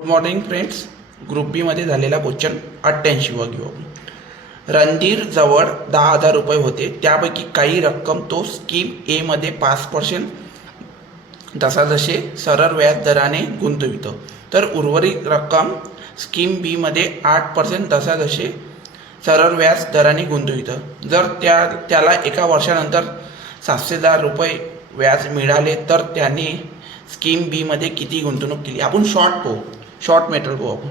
Good morning friends. Group बी मध्ये झालेला question 88 घेऊ आपण. रणधीर जवळ 10,000 रुपये होते, त्यापैकी काही रक्कम तो स्कीम ए मध्ये 5% जसे सरळ व्याज दराने गुंतवितो, तर उर्वरित रक्कम स्कीम बी मध्ये 8% जसे सरळ व्याज दराने गुंतवितो. जर त्याला एका वर्षानंतर 710 रुपये व्याज मिळाले तर त्याने स्कीम बी मध्ये किती गुंतवणूक केली. आपण शॉर्ट मेथड पाहू आपण.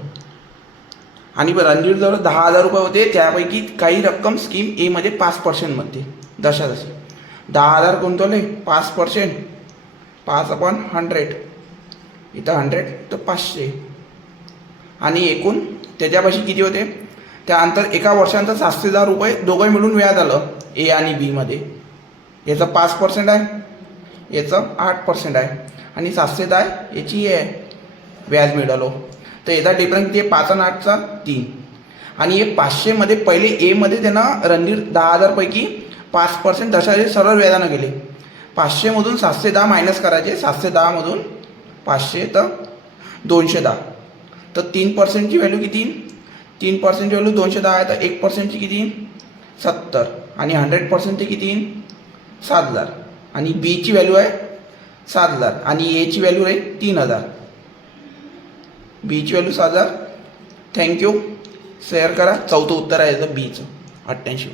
आणि रणधीर जवळ 10,000 रुपये होते, त्यापैकी काही रक्कम स्कीम ए मध्ये 5% मध्ये जसे 10,000 गुंतवले, 5%, 5/100, इथं 100 तर 500, आणि एकूण त्याच्यापाशी किती होते. त्यानंतर एका वर्षानंतर 710 रुपये दोघं मिळून व्याज आलं ए आणि बी मध्ये. याचं 5% आहे, याचं 8% आहे, आणि 710 याची व्याज मिळालो. तर याचा डिफरन्स किती आहे, 5 आणि 8चा 3. आणि हे 500 मध्ये पहिले ए मध्ये त्यांना रणधीर 10,000 पैकी 5% जशाचे सरळ व्याजानं गेले. 500 मधून 710 मायनस करायचे, 710 मधून 500 तर 210. तर 3%ची व्हॅल्यू किती, 3%ची व्हॅल्यू 210 आहे, तर 1%ची किती 70, आणि 100% किती 7,000, आणि बीची व्हॅल्यू आहे 7,000, आणि एची व्हॅल्यू आहे 3,000. बीची व्हॅल्यू 7,000. थँक्यू. शेअर करा. चौथं उत्तर आहे बीचं 88.